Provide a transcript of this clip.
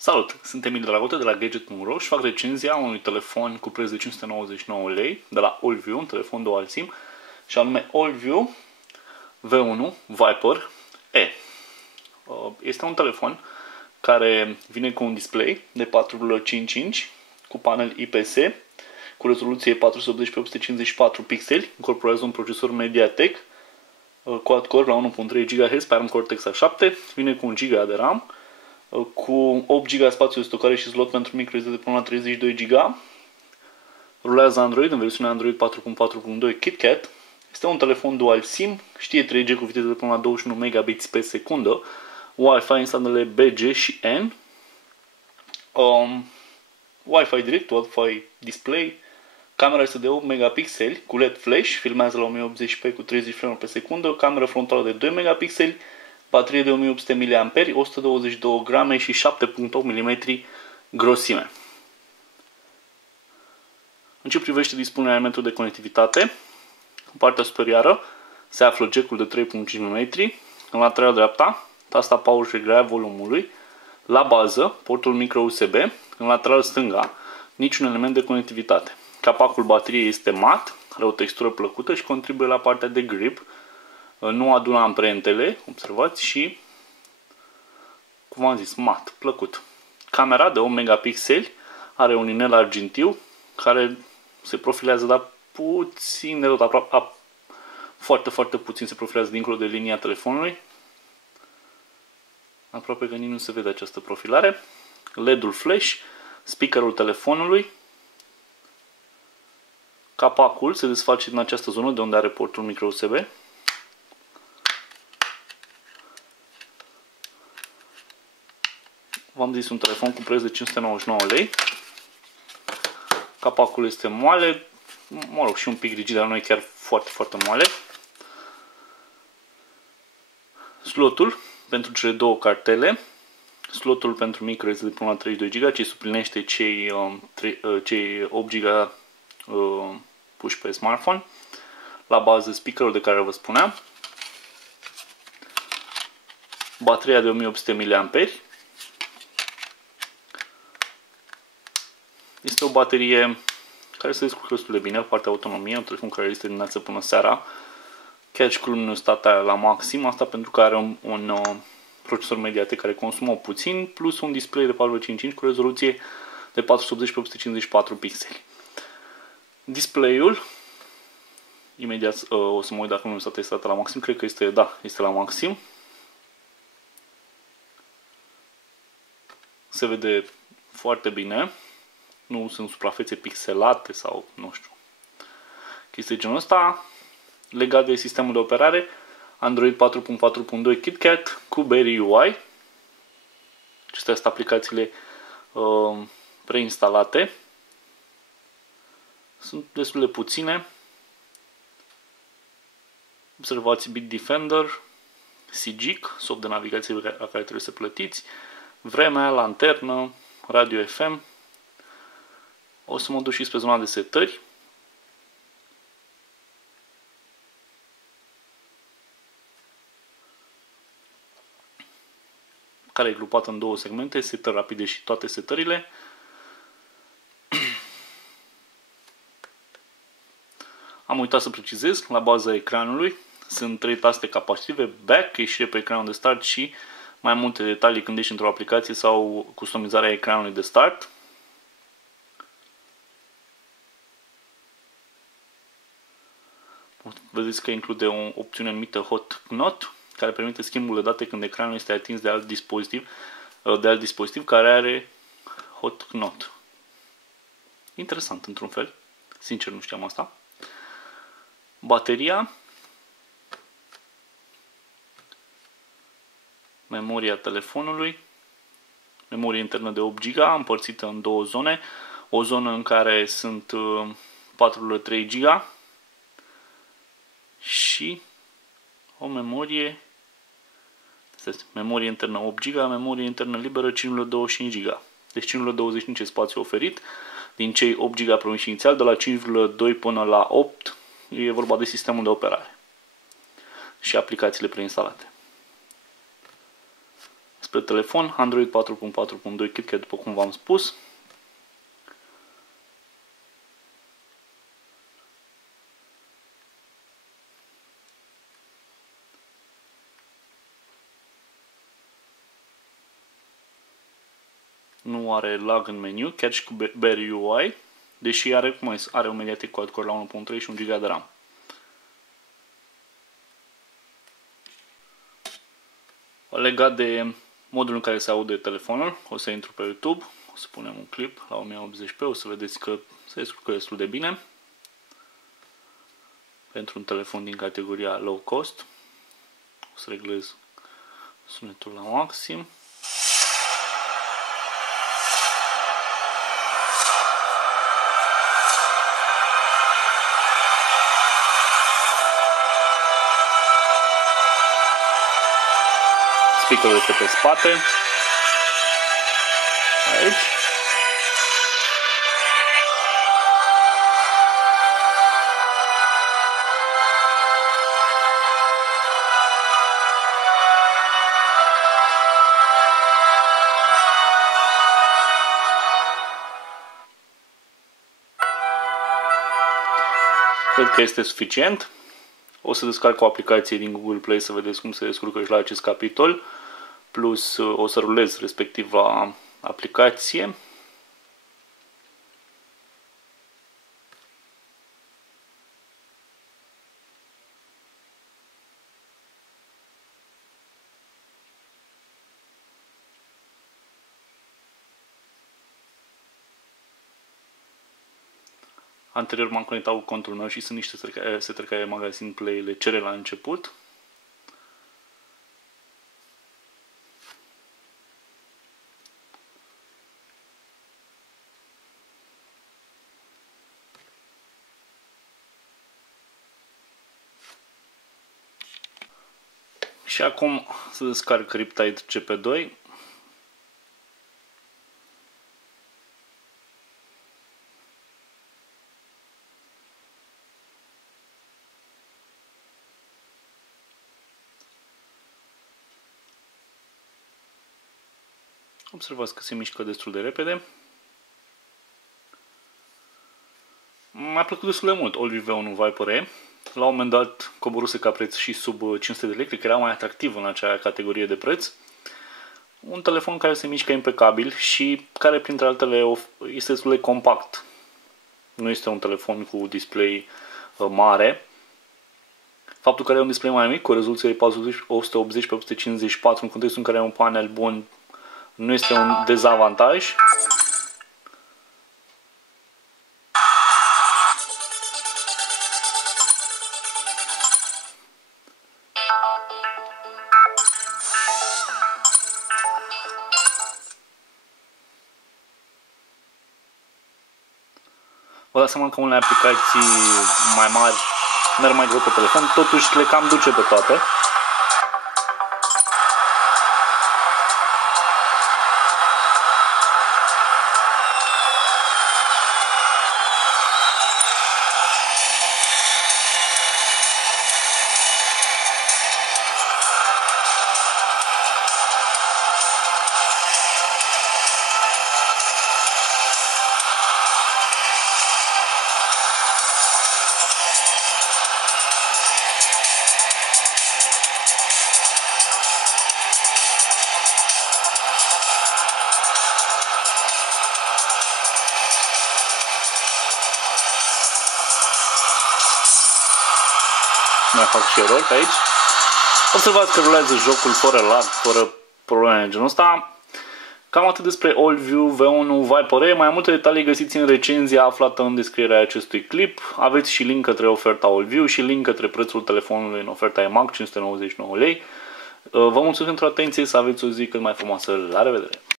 Salut! Sunt Emil Dragote de la Gadget.ro și fac recenzia unui telefon cu preț de 599 lei de la Allview, un telefon dual SIM, și anume Allview V1 Viper E. Este un telefon care vine cu un display de 4,5 inch cu panel IPS cu rezoluție 480x854 pixeli, incorporează un procesor MediaTek quad-core la 1.3 GHz pe ARM Cortex A7, vine cu 1 GB de RAM, cu 8 GB spațiu de stocare și slot pentru microSD de până la 32 GB. Rulează Android în versiunea Android 4.4.2 KitKat. Este un telefon dual SIM, știe 3G cu viteză de până la 21 Mbps pe secundă, Wi-Fi în standardele BG și N, Wi-Fi direct, Wi-Fi display, camera este de 8 megapixeli cu LED flash, filmează la 1080p cu 30 frame pe secundă, cameră frontală de 2 megapixeli, baterie de 1800 mAh, 122 grame și 7.8 mm grosime. În ce privește dispunerea elementului de conectivitate, în partea superioară se află jack-ul de 3.5 mm, în lateral dreapta, tasta power și reglarea volumului, la bază, portul micro USB, în lateral stânga, niciun element de conectivitate. Capacul bateriei este mat, are o textură plăcută și contribuie la partea de grip, nu adună amprentele, observați, și, cum am zis, mat, plăcut. Camera de 8 megapixeli, are un inel argintiu care se profilează, dar puțin de tot, foarte, foarte puțin se profilează dincolo de linia telefonului. Aproape că nici nu se vede această profilare. LED-ul flash, speakerul telefonului. Capacul se desface din această zonă de unde are portul micro USB. V-am zis, un telefon cu preț de 599 lei. Capacul este moale, mă rog, și un pic rigid, dar nu e chiar foarte, foarte moale. Slotul pentru cele două cartele, slotul pentru micro este de până la 32 GB, ce suplinește cei 8 GB puși pe smartphone. La bază, speakerul de care vă spuneam. Bateria de 1800 mAh. Este o baterie care se descurcă destul de bine, partea autonomie, un telefon care este dimineața până seara, chiar și cu luminositatea la maxim, asta pentru că are un procesor MediaTek care consumă puțin, plus un display de 4,5 inch cu rezoluție de 480x854 pixeli. Display-ul, imediat o să mă uit dacă luminositatea este dată la maxim, cred că este, da, este la maxim. Se vede foarte bine. Nu sunt suprafețe pixelate sau nu știu. Chestii de genul ăsta. Legat de sistemul de operare, Android 4.4.2 KitKat cu Berry UI. Acestea sunt aplicațiile preinstalate. Sunt destul de puține. Observați Bitdefender, Sigic, soft de navigație la care trebuie să plătiți, vremea, lanternă, radio FM. O să mă duc și spre zona de setări. Care e grupată în două segmente, setări rapide și toate setările. Am uitat să precizez, la baza ecranului sunt 3 taste capacitive, back, ieșire pe ecranul de start și mai multe detalii când ești într-o aplicație sau customizarea ecranului de start. Vedeți că include o opțiune numită Hot Knot, care permite schimbul de date când ecranul este atins de alt dispozitiv care are Hot Knot. Interesant într-un fel. Sincer nu știam asta. Bateria. Memoria telefonului. Memorie internă de 8 GB împărțită în două zone. O zonă în care sunt 4,3 GB și o memorie internă 8 GB, memorie internă liberă 5,25 GB. Deci 5,25 spațiu oferit. Din cei 8 GB promiși inițial, de la 5,2 până la 8 e vorba de sistemul de operare și aplicațiile preinstalate. spre telefon, Android 4.4.2 KitKat, după cum v-am spus. Nu are lag în meniu, chiar și cu Berry UI, deși are un Mediatek quad-core la 1.3 și 1 GB de RAM. Legat de modul în care se aude telefonul, o să intru pe YouTube, o să punem un clip la 1080p, o să vedeți că se descurcă destul de bine pentru un telefon din categoria low cost. O să reglez sunetul la maxim. Speakerul este pe spate, aici. Cred că este suficient. O să descarc o aplicație din Google Play să vedeți cum se descurcă și la acest capitol. Plus o să rulez respectiva aplicație. Anterior m-am conectat cu contul meu și sunt niște setări care Magazine Play le cere la început. Și acum să descarc Riptide CP2. Observați că se mișcă destul de repede. Mi-a plăcut destul de mult Allview V1 Viper E. La un moment dat coboruse ca preț și sub 500 de lei, cred că era mai atractiv în acea categorie de preț. Un telefon care se mișcă impecabil și care, printre altele, este destul de compact. Nu este un telefon cu display mare. Faptul că are un display mai mic, cu o rezoluție de 180x154, în contextul în care are un panel bun, nu este un dezavantaj. Vă dați seama că unele aplicații mai mari merg mai greu pe telefon, totuși le cam duce pe toate. Mai fac și erori pe aici. Observați că rulează jocul fără lag, fără probleme de genul ăsta. Cam atât despre Allview V1 Viper E. Mai multe detalii găsiți în recenzia aflată în descrierea acestui clip. Aveți și link către oferta Allview și link către prețul telefonului în oferta EMAG, 599 lei. Vă mulțumesc pentru atenție, să aveți o zi cât mai frumoasă. La revedere!